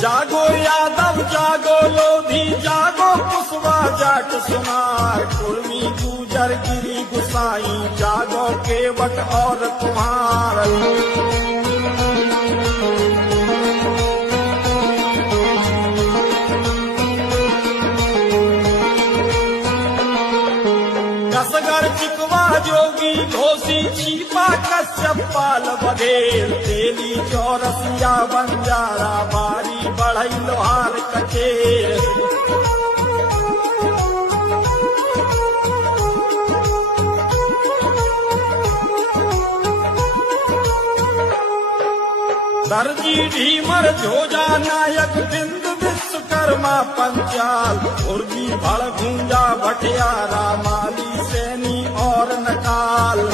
जागो यादव जागो लोधी जागो कुशवा जाट सुनार कुर्मी गुजर गिरी गुसाई जागो केवट और कुम्हार। कसगर चिकवा जोगी घोसी छिपा कश्यप पाल बघेल तेली चौरसिया बंजारा बारी बढ़ई लोहार कचेर। दर्जी ढीमर झोजा नायक बिंद विश्वकर्मा पंचाल उर्गी भड़ गुंजा भटियारा माली सैनी और नकाल।